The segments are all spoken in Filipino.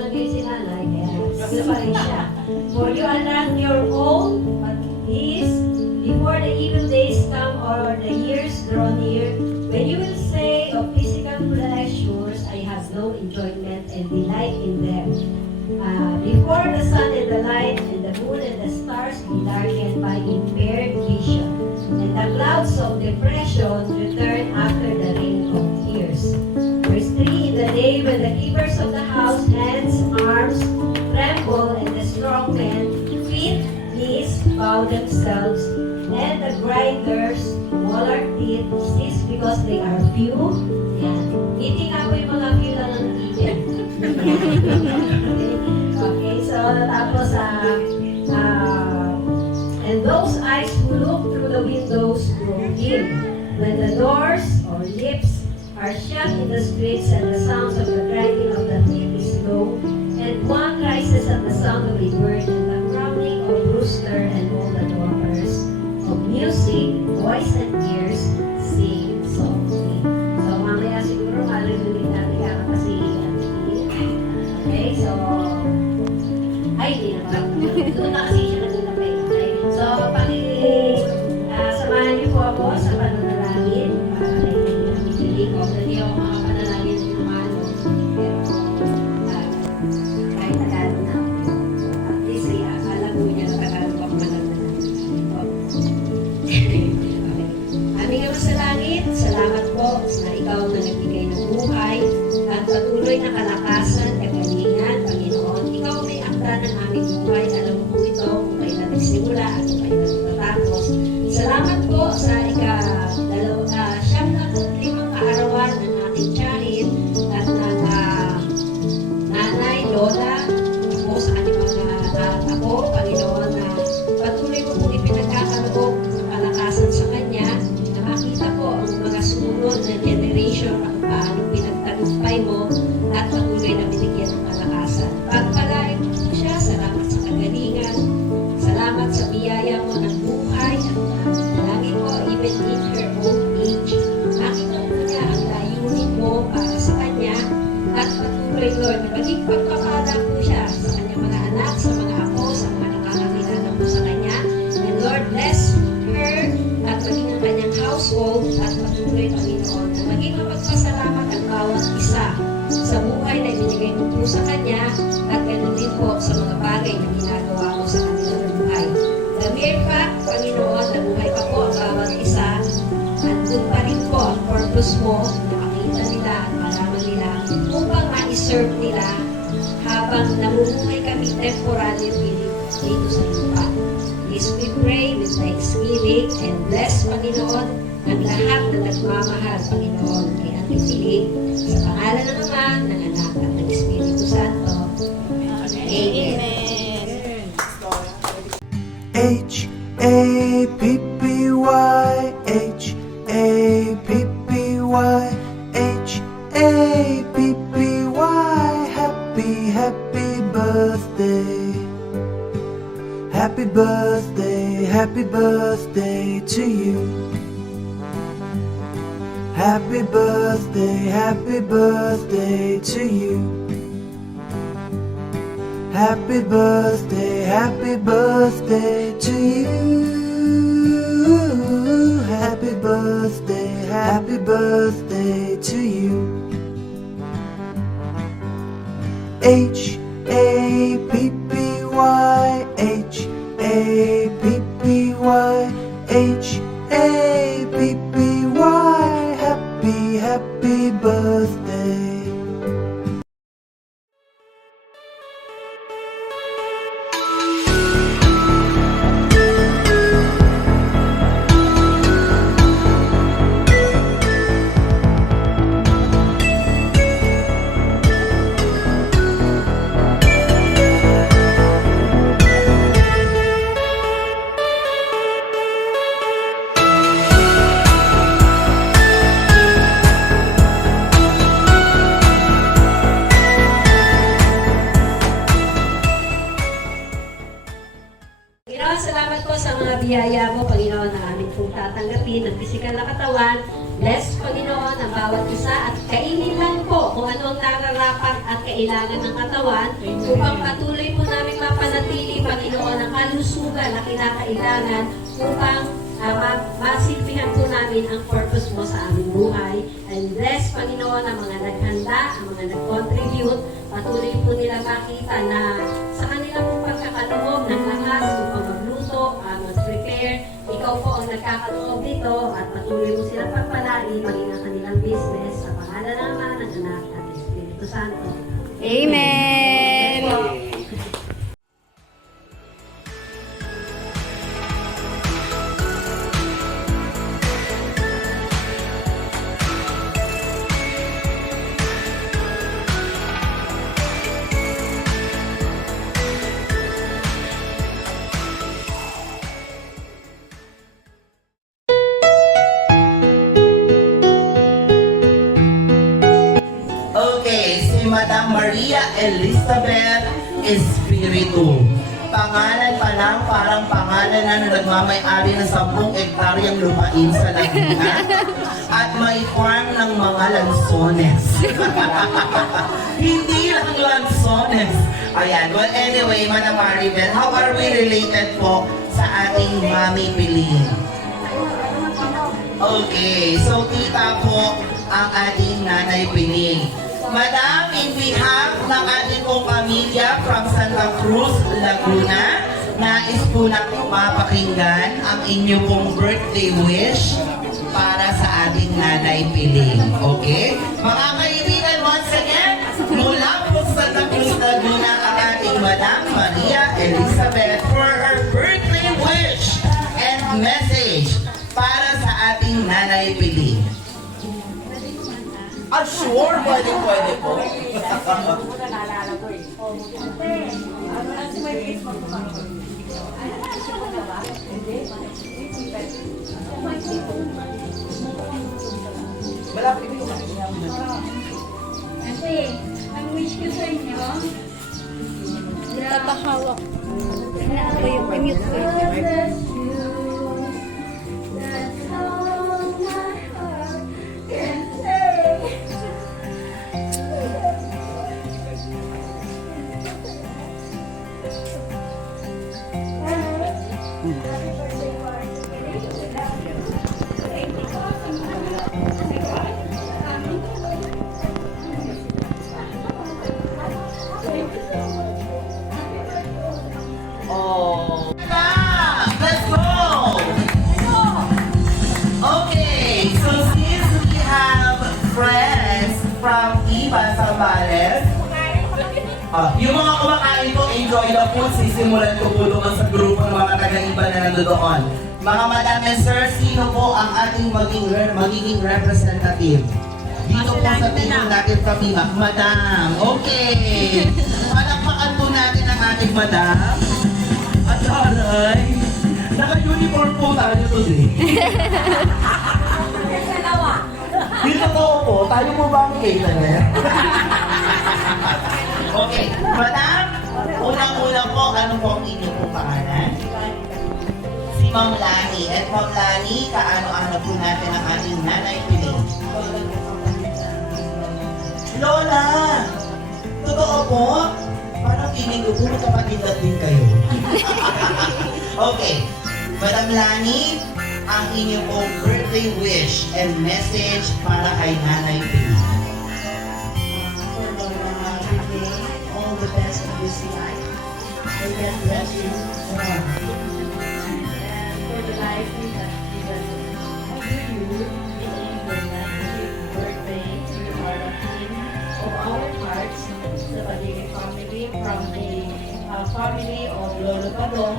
lang kayo si nanay, kaya sila pa rin siya. For you are not your own, but His. Before the evil days come or the years draw near, when you will say of physical pleasures, I have no enjoyment and delight in them. Before the sun and the light and the moon and the stars be darkened by impaired vision, and the clouds of depression return after the rain of tears. Verse 3, in the day when the keepers of the house, hands, arms, tremble, and the strong men, feet, knees, bow themselves, and the grinders, smaller teeth, cease because they are few. Yan. Hindi nga po yung mga few lang ang itin. Okay, so tapos, and those eyes who look through the windows grow dim. When the doors or lips are shut in the streets and the sounds of the grinding of the teeth is low, and one rises at the sound of a bird and the crowing of rooster and all the daughters of music, voice and ears sing softly. So mamaya siguro malululit natin kaya kasi okay, so ay, hindi naman. Doon na kasi siya nagtatapay. Okay? So, samahan niyo po ako sa pananalangin para hindi ko ako mga panalangin ng naman. Pero, kahit Tagalog na. At least, alam mo niya na Tagalog ako mananalangin. Okay. Aming Ama sa langit, salamat po na ikaw na nagbigay ng buhay at patuloy na kalakasan, kagalingan, Panginoon. Ikaw may akda ng aming buhay. Alam mo ito kung kailan nagsimula at kung kailan natatapos. Salamat po sa siyam na 5 kaarawan ng ating tiyahin at ng nanay, lola, ako sa ating mga ako, Panginoon, na patuloy mo pong ipinagkakaloob ng kalakasan sa Kanya na makita po ang mga sumunod na generation at paano pinagtagumpay mo at patuloy na binigyan ng kalakasan. Pagpalain mo po siya, salamat sa kagalingan, salamat sa biyaya mo ng buhay at lagi po, even in her old age, nakita po niya ang layunin mo para sa Kanya at patuloy, Lord, na maging pagpapala po siya sa kanyang mga anak, sa mga apo, sa mga nakakakilala po sa Kanya. And Lord, bless her at maging ang kanyang household at patuloy, Panginoon, na maging mapagpasalamat ang bawat isa sa buhay na ibinigay mo po sa Kanya at ganoon din po sa mga bagay na ginagawa mo sa kanilang buhay. The mere fact, Panginoon, na buhay pa po ang bawat isa, andun pa rin po ang purpose mo na makita nila at malaman nila upang ma-serve nila habang namumuhay kami temporarily dito sa lupa. This we pray with thanksgiving and bless, Panginoon, ang lahat na nagmamahal, Panginoon, kay Ating Piling, sa pangalan ng Ama, ng Anak, at ng Espiritu Santo. Amen. H-A-P-P-Y, H-A-P-P-Y, H-A-P-P-Y, happy birthday. Happy birthday, happy birthday to you. Happy birthday to you. Happy birthday to you. Happy birthday to you. H-A-P-P-Y, H-A-P-P-Y, H-A-P-P-Y, happy birthday. Salamat po sa mga biyaya mo, Panginoon, na aming pong tatanggapin ng pisikal na katawan. Bless, Panginoon, ang bawat isa at kainin lang po po kung ano ang nararapat at kailangan ng katawan upang patuloy po namin mapanatili, Panginoon, ang kalusugan na kinakailangan upang masilbihan po namin ang purpose mo sa aming buhay. And bless, Panginoon, ang mga naghanda, ang mga nag-contribute, patuloy po nila makita na sa kanilang pong pagkakaloob ng lakas upang magluto, mag-prepare, ikaw po ang nagkakaloob nito at patuloy mo silang pagpalain maging ang kanilang business sa pangalan ng Ama, ng Anak at ng Espiritu Santo. Amen! Okay, si Madam Maria Elizabeth Espiritu. Pangalan pa lang, parang pangalan na nagmamay-ari ng 10 hektaryang lupain sa Laguna at may farm ng mga lansones. Hindi lang lansones. Ayan, well anyway, Madam Maribel, how are we related po sa ating Mami Piling? Okay, so kita po ang ating Nanay Piling. Madam, in behalf ng ating pong pamilya from Santa Cruz, Laguna, nais po na mapakinggan ang inyo pong birthday wish para sa ating Nanay Piling. Okay? Mga kaibigan, once again, mula po sa Santa Cruz, Laguna, ang ating Madam Maria Elizabeth for her birthday wish and message para sa ating Nanay Piling. Sure, pwede po. Kasi, ang wish ko sa inyo, Tatahawak. Ano ko yung i-mute ko yun. God bless you. That's all my heart can say. Happy birthday, Mark. Thank Oh. Let's go! Okay, so since we have friends from Iba Zambales, yung mga kumakain ko, enjoy the food. Sisimulan ko po doon sa grupo ng mga taga-Iba na nandoon. Mga madam and sir, sino po ang ating magiging representative? Dito po sa tingin natin kami, madam. Okay. Palakpakan po natin ang ating madam. At aray, naka-uniform po tayo today. Dito po po, tayo po ba ang caterer? Okay, madam, unang-una po, ano po ang inyong po pangalan? Si Ma'am Lani. At Ma'am Lani, kaano-ano po natin ang ating Nanay Piling? Lola! Totoo po? Parang feeling ko po magkapatid din kayo. Okay, Madam Lani, ang inyong pong birthday wish and message para kay Nanay Piling. For Lola, today, all the best in this life. May God bless you. And for the life we have given you, being the magic birthday to the heart of Him, of our hearts, sa Padilla family, from the family of Lolo Padong,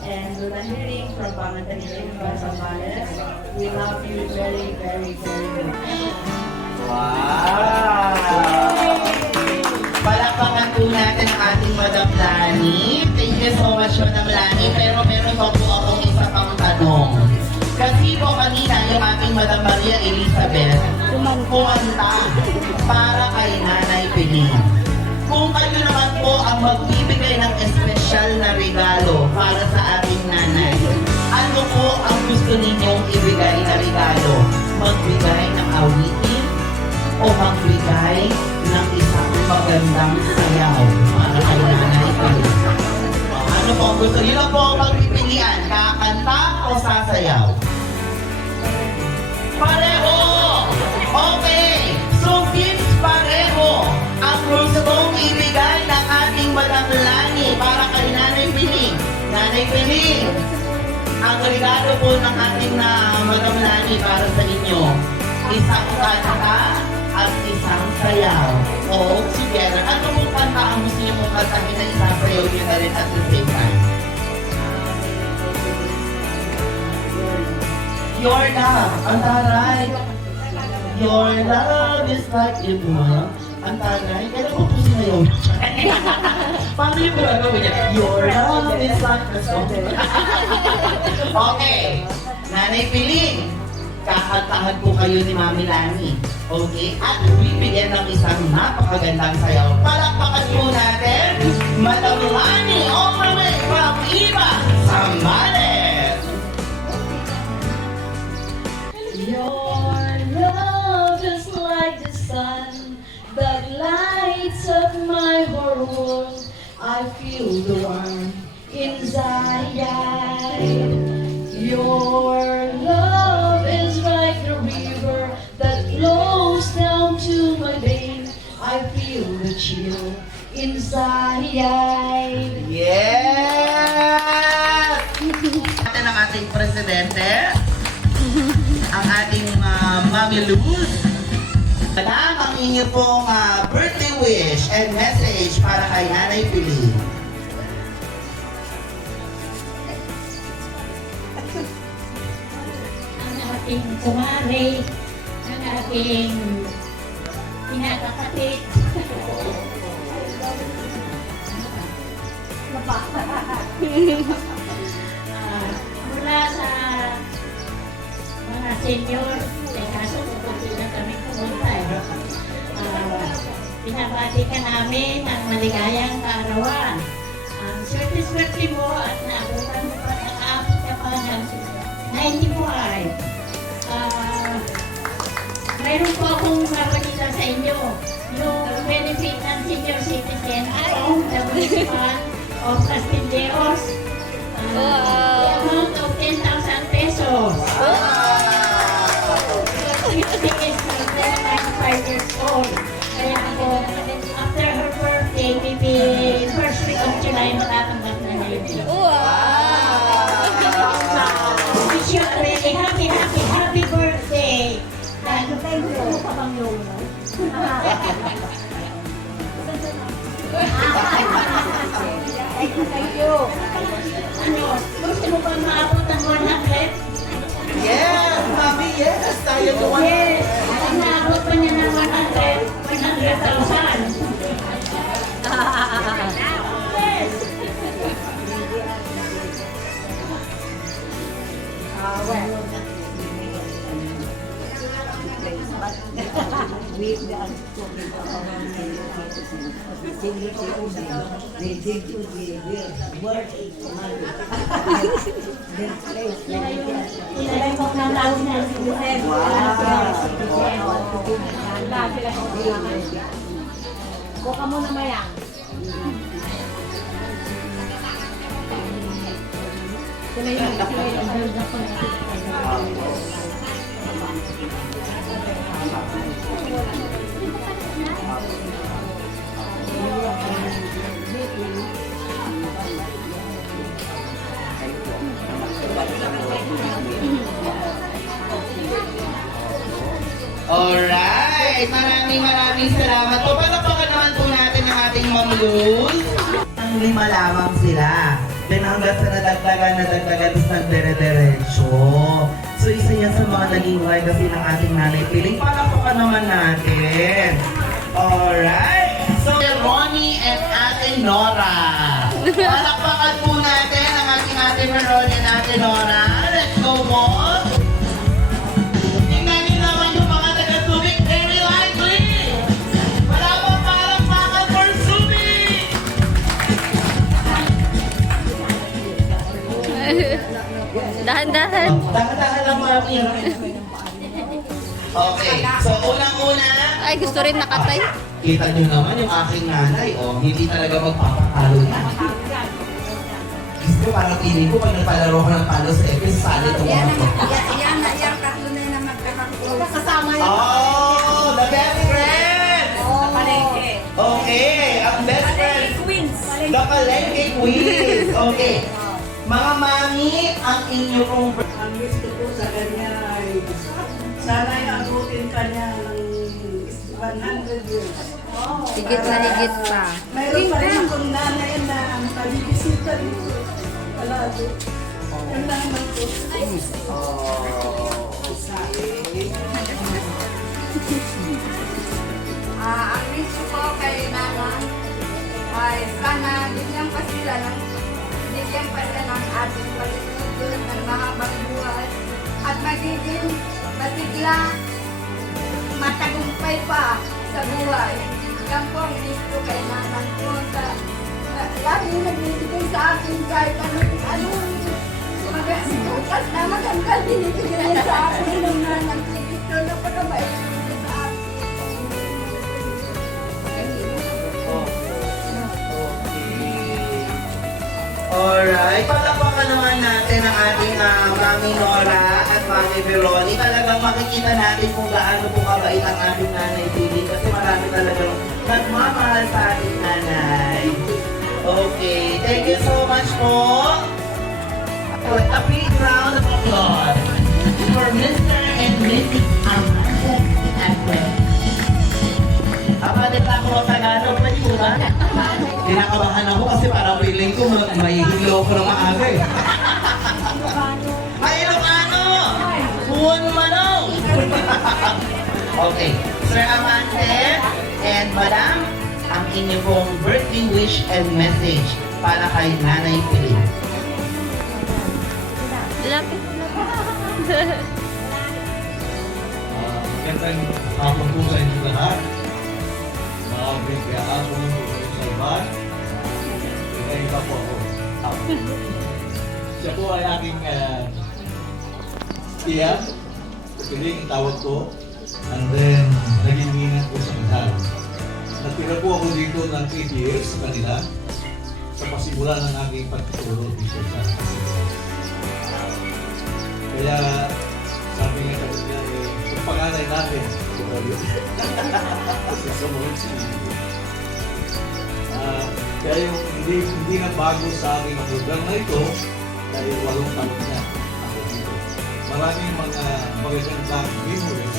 and Lula Hiring from Pangatalian from Zambales. We love you very, very, very much. Wow! Palakpakan po natin ang ating Madam Lani. Thank you so much, Madam Lani. Pero meron pa po akong isa pang tanong. Kasi po kanina yung ating Madam Maria Elizabeth kumanta para kay Nanay Piling. Kung kayo naman po ang magbibigay ng espesyal na regalo para sa ating nanay, ano po ang gusto ninyong ibigay na regalo? Magbigay ng awitin, o magbigay ng isang magandang sayaw para kay Nanay Piling? Ano po ang gusto niyo? Yun po ang pagpipilian. Kakanta o sasayaw? Pareho! Okay! So, since pareho ang gustong ibigay ng ating Madam Lani para kay Nanay Piling. Nanay Piling, ang regalo po ng ating Madam Lani para sa inyo, isang kanta at isang sayaw. O, together. Ano pong kanta ang gusto niyo mong kantahin na isasayaw niyo na rin at the same time? Your love, ang taray. Your love is like a boy. Ang taray. Kailan ko po sinayaw? Paano yung gagawin niya? Your love is like a song. Okay. Nanay Piling, kakantahan po kayo ni Mami Lani. Okay? At bibigyan ng isang napakagandang sayaw. Palakpakan po natin, Madam Lani, all the way from Iba, Zambales. Your love is like the sun that lights up my whole world. I feel the warmth inside. Your love is like the river that flows down to my veins. I feel the chill inside. Yes! Natin ang ating presidente, ang ating Mami Luz. Madam, ang inyo pong birthday wish and message para kay Nanay Piling. Ang ating kumari, ang ating pinakakapit. Mula sa mga senior, kaso pupunti na kami pumunta. Pinabati ka namin ang maligayang kaarawan. Ang swerte-swerte mo at naabutan mo pa, nakaabot ka pa ng 90 buhay. Mayroon po akong mabalita sa inyo. Yung benefit ng senior citizen from the municipal of Castilleos. The amount of 10,000 pesos. She is 95 years old. Kaya ako, after her birthday, maybe first week of July, matatanggap na na yun. Wish you a really happy birthday. Thank you. Pa bang yung Thank you. Ano, gusto mo bang maabot ng 100? Yes, Mami, yes. Tayo naman. Yes. Ang naabot pa niya ng 100,000. Yes. Ilagay mo ng tawag na citizen. Buka mo na mayang. Alright, maraming salamat po. Palakpakan naman po natin ang ating Ma'am Luz. Ang 5 lamang sila. Then hanggang sa nadagdagan, tapos nagdere-derecho. So isa yan sa mga naging legacy ng ating Nanay Piling. Palakpakan naman natin. Alright, so Ronnie and Ate Nora. Palakpakan po natin ang ating Ate Ronnie and Ate Nora. Let's go mo. Tingnan niyo naman yung mga taga-Subic. Very likely. Wala pang palakpakan for Subic. Dahan-dahan. Dahan-dahan lang, Mami. Okay, so unang-una, Ay, gusto rin nakatay. Kita nyo naman yung aking nanay, oh, hindi talaga magpapakalo na. Gusto parang piling ko pag nagpalaro ko ng palo sa epis, salit ko mga to. Yan, tatlo na yung magkakaklose. Kasama yun. Oh, the best friend! Sa palengke. Okay, ang best friend. Queens. The Palengke Quiz. Okay. Mga mami, ang inyo pong Ang gusto ko sa kanya ay sana ay abutin kanya ng 100 years. Higit na higit pa. Mayroon pa rin akong nanay na ang palibisita dito. Palagi. Yan lang naman po. Ang gusto ko kay Mama ay sana bigyan pa sila ng ating pagtutulog ng mahabang buhay at magiging masigla, matagumpay pa sa buhay. Yan po ang gusto kay Mama ko laging nagbibigay sa akin kahit anong magasukas na magandang binibigay sa akin ng nanang ito na pagkabait sa akin. Alright, palakpakan naman natin ang ating Mami Nora at Mami Veroni. Talagang makikita natin kung gaano po kabait ang ating nanay Pili kasi marami talagang nagmamahal sa ating nanay. Okay, thank you so much po. A big round of applause for Mr. and Mrs. Amar Edwin. Pwede pa ako Tagalog, pwede po ba? Kinakabahan ako kasi parang feeling ko may hilo ko ng maaga eh. Ay, Ilocano! Buwan manong! Okay, Sir Amante and Madam, ang inyong pong birthday wish and message para kay Nanay Pili. Lapit. Magandang hapon po sa inyo lahat. Kaya ako sa iba. Iba po ako. Siya po ay aking tiya. Piling tawag ko. And then, naging minat ko sa kanila. Nagtira po ako dito ng 8 years sa kanila. Sa pasimula ng aking pagtuturo dito sa Pasimula. Kaya, sabi nga sa kanya, yung panganay natin, kasi sa mga kaya yung hindi na bago sa aking lugar na ito dahil 8 taon na ako dito. Maraming mga magagandang memories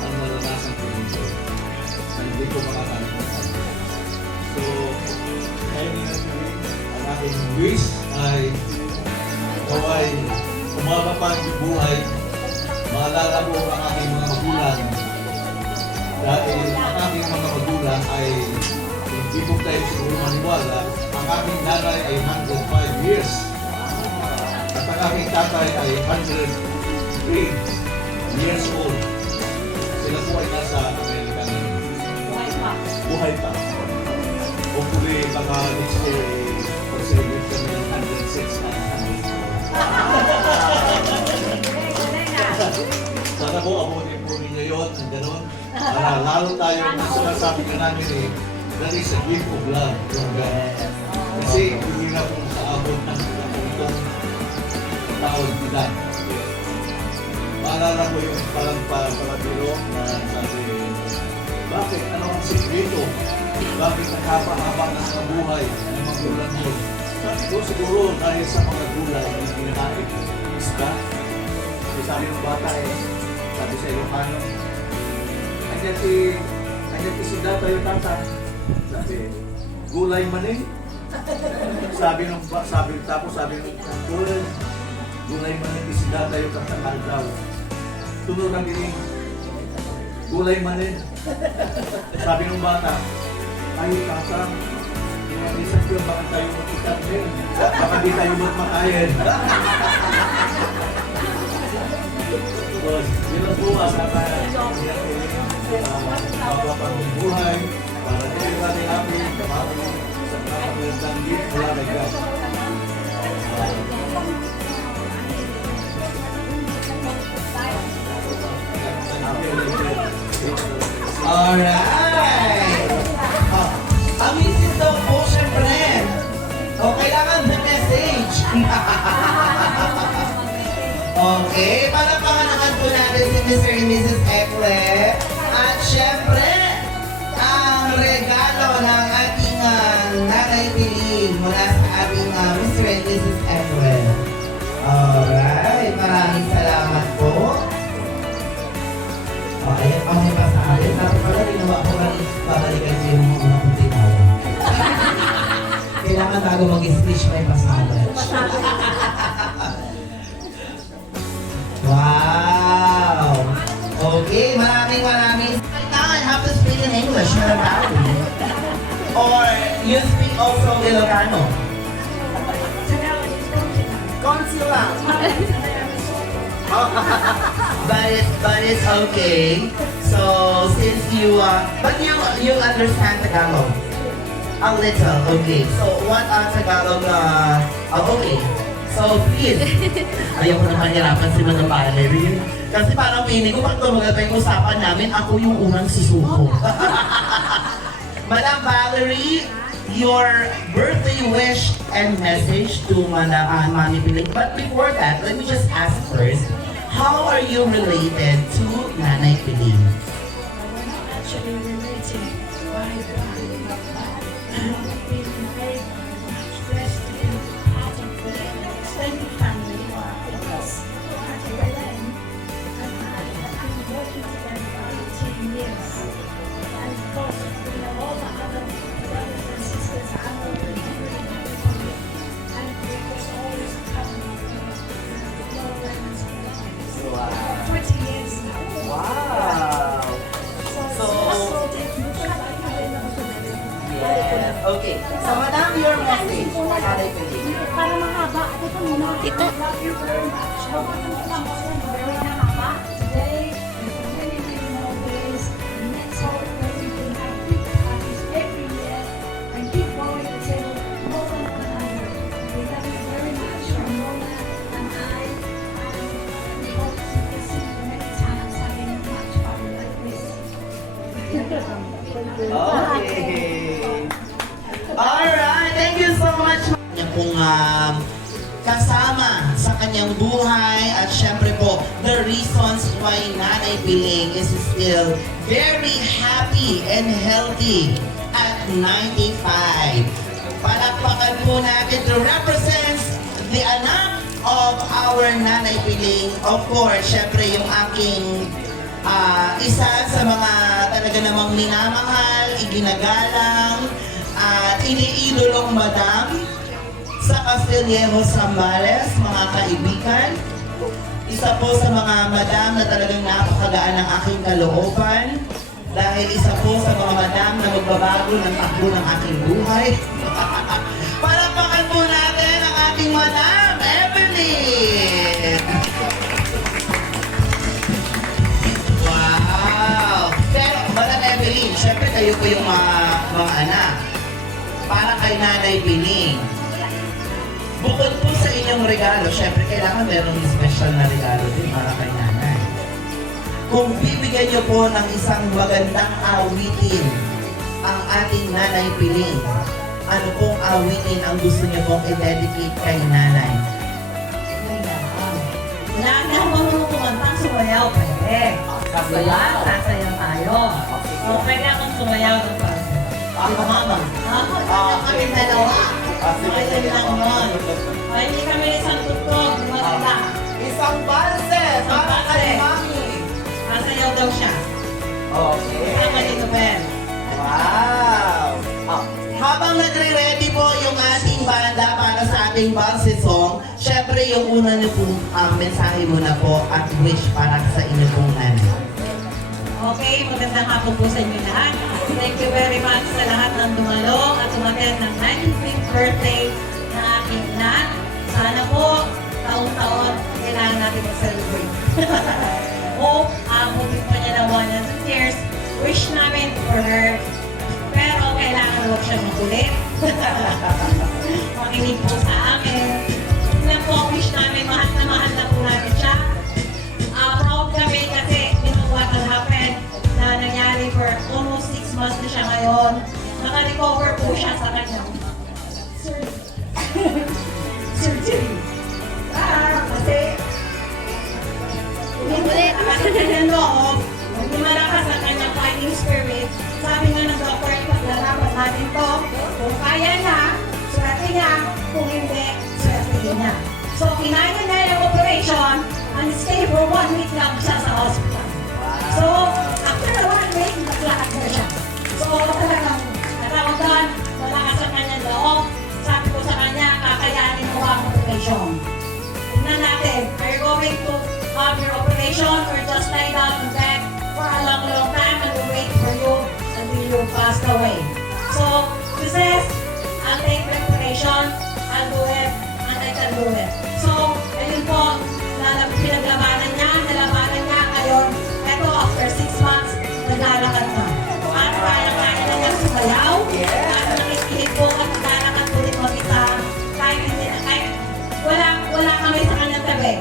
ang naranasan ko dito na hindi ko makakalimutan. So, ngayon ang aking wish ay gaway umaba pa ang buhay, maalala mo ang aking mga magulang dahil ang aking mga magulang ay hindi po tayo siguro maniwala, ang aking nanay ay 105 years at ang aking tatay ay 103 years old. Sila po ay nasa Amerika na buhay pa. Hopefully, baka next year mag-celebrate kami ng 106 na sana po abutin po ninyo yun, ang gano'n. Lalo tayo, sinasabi ka namin eh, that is a gift of love from God. Kasi hindi na kung saabot ng itong taon kita. Maalala ko yung parang palabiro na sabi, bakit? Ano ang sikreto? Bakit nakapahaba ng mga buhay ng mga gulang mo? Sabi ko siguro dahil sa mga gulay na kinakain. Isda. So sabi ng bata eh, sabi sa Ilocano, andyan si Data yung tata. Sabi, gulay manin. Sabi ng gulay manin si Data yung tata daw. Tunod ang dinig, gulay manin. Sabi ng bata, ay tata, isang ko baka tayo makikat din. Baka di tayo magmakayan. Yun ang buha sa buhay para tayo natin namin sa kapagandang gift mula kay God. Alright. Ang misis daw po, syempre. Kailangan the message. Okay, palapakan naman po natin si Mr. and Mrs. Ekle. At syempre, ang regalo ng ating Nanay Piling mula sa ating Mr. and Mrs. Ekle. Alright, maraming salamat po. Ayan, ang may pasabi. Tapos pala, ginawa ko rin babalikan sa yung mga unang tinaw. Kailangan bago mag-speech may pasabi. Wow! Okay, maraming. Right now, I have to speak in English, not Arabic. Or you speak also Ilocano. Konsi lang. But it's okay. So since you but you understand Tagalog a little, okay. So what Tagalog okay. So please, ayaw ko naman hirapan si Madam Valerie. Kasi parang feeling ko pag tumagal pa yung usapan namin, ako yung unang susuko. Madam Valerie, your birthday wish and message to Mami Piling. But before that, let me just ask first, how are you related to Nanay Piling? Actually related by I've been very much blessed to be part of the extended family because at Belen and I have been working together for 18 years. And of course, all the other brothers and sisters are all very happy. And it was always coming Wow. 20 years now. Wow. So, yes. Okay. So, Madam, your message for Nanay Piling. Para mahaba, ako ito muna. Tita. Love you very much. Very mahaba. Today, many, many more days. Let's hope that we can have big parties every year and keep going until more than 100. We love you very much, Ramona and I. And we hope to visit you many times having much fun like this. Okay. Alright, thank you so much. Niya pong kasama sa kanyang buhay at syempre po, the reasons why Nanay Piling is still very happy and healthy at 95. Palakpakan po natin to represent the anak of our Nanay Piling. Of course, syempre yung aking isa sa mga talaga namang minamahal, iginagalang, at iniidolong madam sa Castillejo Zambales, mga kaibigan. Isa po sa mga madam na talagang napakagaan ng aking kalooban. Dahil isa po sa mga madam na magbabago ng takbo ng aking buhay. Palakpakan po natin ang ating madam, Evelyn! Wow! Pero, Madam Evelyn, syempre kayo po yung mga anak. Para kay Nanay Piling. Bukod po sa inyong regalo, syempre kailangan merong special na regalo din para kay Nanay. Kung bibigyan niyo po ng isang magandang awitin ang ating Nanay Piling, ano pong awitin ang gusto niyo pong i-dedicate kay Nanay? Nanaw mo nung kumantang sumayaw, pwede. Diba? Sasayaw tayo. O, pwede akong sumayaw ng parang. Ako mama. Ako, kami dalawa. Ayun lang yun. Ay, hindi kami isang tutog. Maganda. Isang balses! Para kay Mami! Sasayaw daw siya. Okay. Sama ni Nobel. Wow! Habang nagre-ready po yung ating banda para sa ating Balsi song, syempre yung una niyo pong mensahe muna po at wish para sa inyo pong nanay. Okay, magandang hapon po sa inyo lahat. Thank you very much sa lahat ng dumalo at umattend ng 95th birthday ng aking anak. Sana po, taon-taon, kailangan natin mag-celebrate. O, abutin pa niya ng 100 years. Wish namin for her. Pero kailangan huwag siya makulit. Makinig po sa amin. Yun po, wish namin, mahal na po natin siya. Proud kami kasi you know what will happen na nangyari for almost ngayon, naka-recover po siya sa kanyang surgery. Kasi kasi kanyang loob, hindi malakas ang kanyang fighting spirit. Sabi nga ng doktor, paglalaban natin to, kung kaya niya, swerte niya, kung hindi, swerte niya. So, kinaya niya yung operation, and stay for 1 week lang siya sa hospital. So, after the 1 week, naglakad na siya. So, talagang natawag doon, malakas ang kanyang loob. Sabi ko sa kanya, kakayanin mo ang operation. Tignan natin, are you going to have your operation or just lie down in bed for a long, long time and we'll wait for you until you passed away. So, he says, I'll take the operation, I'll do it, and I can do it. So, ayun po, pinaglabanan niya, nalabanan niya, ngayon, eto, after 6 months, naglalakad na. At kaya-kaya na niya sumayaw, at nakikinig po at naglalakad ulit mag-isa, kahit hindi na, kahit wala kami sa kanyang tabi.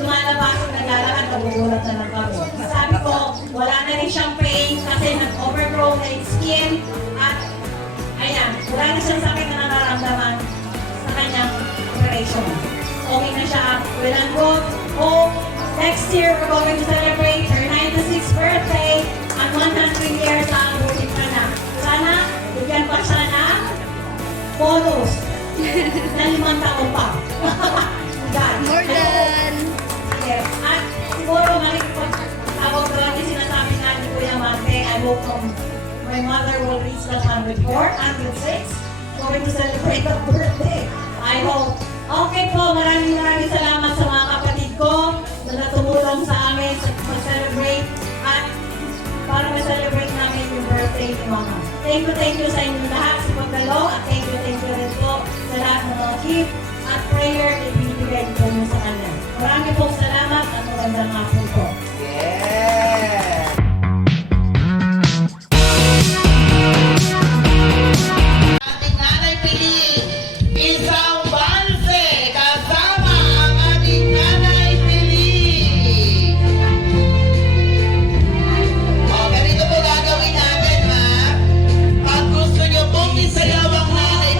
Lumalabas, naglalakad, nagugulat na lang kami. Sabi ko, wala na rin siyang pain kasi nag-overgrow na yung skin at ayan, wala na siyang sakit na nararamdaman sa kanyang operation. Okay na siya, well and good. Hope next year we're going to celebrate her 96th birthday at 100 years ang ulit ka na. Sana, bigyan pa siya ng bonus na 5 taon pa. More than. Yes. At siguro makikipag-tawag doon yung sinasabi nga ni Kuya Mante, I hope my mother will reach the 104, 106, going to celebrate her birthday. I hope. Okay po, maraming salamat sa mga kapatid ko na tumulong sa amin sa mag-celebrate at para ma-celebrate namin yung birthday ni Mama. Thank you sa inyo lahat sa pagdalo at thank you rin po sa lahat ng mga gift at prayer na binibigay ko nyo sa kanya. Marami pong salamat at magandang hapon po. Ating Nanay Pili, isang banse kasama ang ating Nanay Pili. O, ganito po gagawin natin, ha? Pag gusto nyo pong isayaw ang Nanay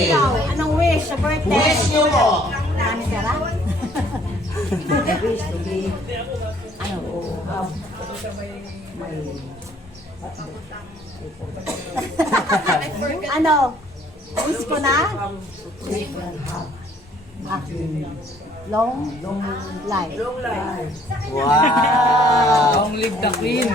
Ikaw, anong wish sa birthday? Wish nyo po. Nani ka ra? Wish to be, ano, wish ko na? Long life. Wow! Long live the queen.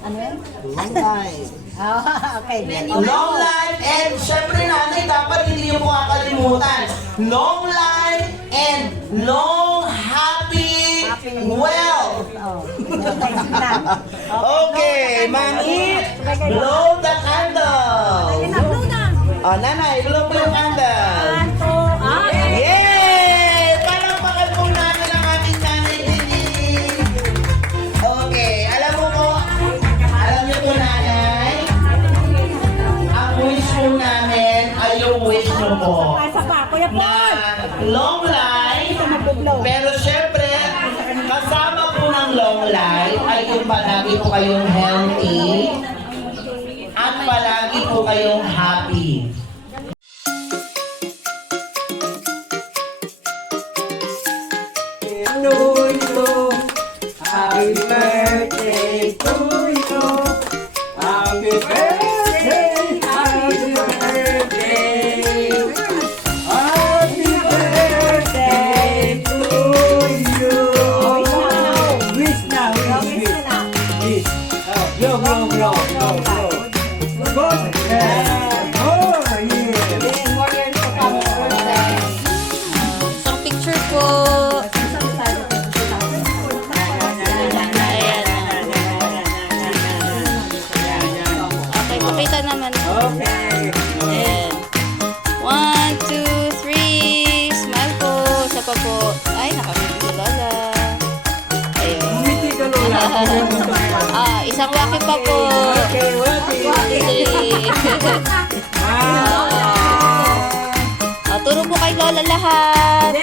Ano yan? Long life. Okay. Long life and syempre nanay, dapat hindi mo kakalimutan. Long life and long happy wealth. Oh, thanks na. Okay, mami, blow the candle. Blow na. Oh, nanay, blow mo yung candle. Yay! Palakpakan po namin ang aming nanay Denise. Okay, alam niyo po nanay, ang wish po namin ay yung wish niyo po Asa pa, Kuya na Paul. long life, pero syempre, kasama po ng long life ay yung palagi po kayong healthy at palagi po kayong happy. Happy birthday to you. Happy birthday, happy birthday. Happy birthday to you. Wish na, wish. Blow, blow, blow, blow, blow. Good. Oh, yeah. Isang picture po. Okay, pakita naman. Okay. Ayan. 1, 2, 3. Smile po. Isa pa po. Ay, nakamit si Lola. Ayun. Umiti ka, Lola. Isang waki pa po. Okay, wati. 3. Turo po kay Lola lahat.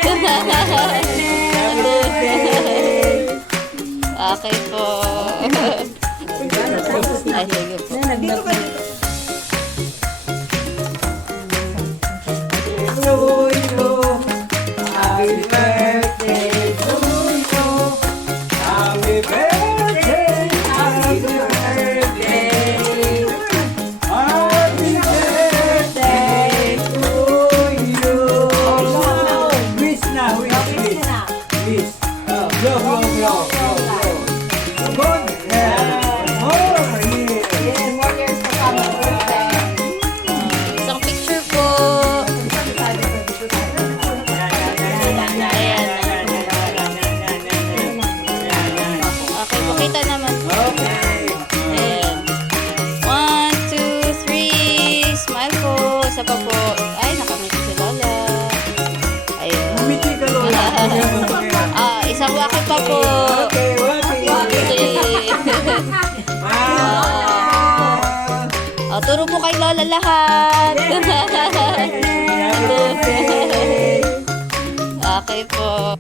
Okay po. Ay, sige po. Happy birthday to you. Happy birthday, happy birthday. Happy birthday to you. Wish na, wish. Wish. Blow, blow, blow, blow, blow. Good. Oh, yeah. Isang picture po. Ayan. Okay, pakita naman. Ayan. 1, 2, 3. Smile po. Isa pa po. Ay, nakamit si Lola. Ayun. Umiti ka, Lola. Isang waki pa po. Okay, wati. 3. Turo po kay Lola lahat. Okay po.